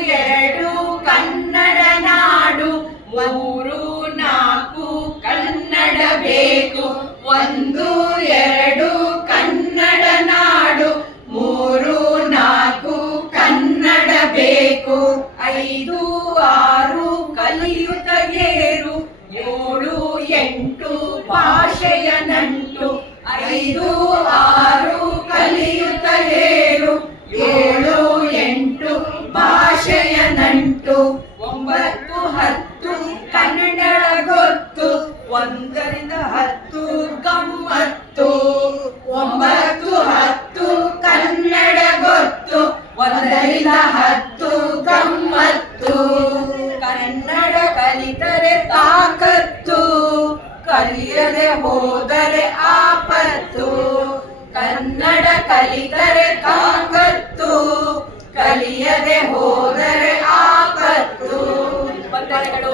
ಎರಡು ಕನ್ನಡ ನಾಡು, ಮೂರು ನಾಲ್ಕು ಕನ್ನಡ ಬೇಕು. ಒಂದು, ಎರಡು ಕನ್ನಡ ನಾಡು, ಮೂರು ನಾಲ್ಕು ಕನ್ನಡ ಬೇಕು. ಐದು, ಆರು ಕಲಿಯುತ್ತ ಏರು, ಏಳು, ಎಂಟು ಭಾಷೆಯ ನಂಟು. ಐದು ಭಾಷೆಯ ನಂಟು ಒಂಬತ್ತು ಹತ್ತು ಕನ್ನಡ ಗೊತ್ತು, ಒಂದರಿಂದ ಹತ್ತು ಗಮ್ಮತ್ತು. ಒಂಬತ್ತು ಹತ್ತು ಕನ್ನಡ ಗೊತ್ತು, ಒಂದರಿಂದ ಹತ್ತು ಗಮ್ಮತ್ತು. ಕನ್ನಡ ಕಲಿತರೆ ತಾಕತ್ತು, ಕಲಿಯದೆ ಹೋದರೆ ಆಪತ್ತು. ಕನ್ನಡ ಕಲಿತರೆ ಕಲಿಯದೆ ಹೋದರೆ ಆಪತ್ತು ವಂದನೆಗಳು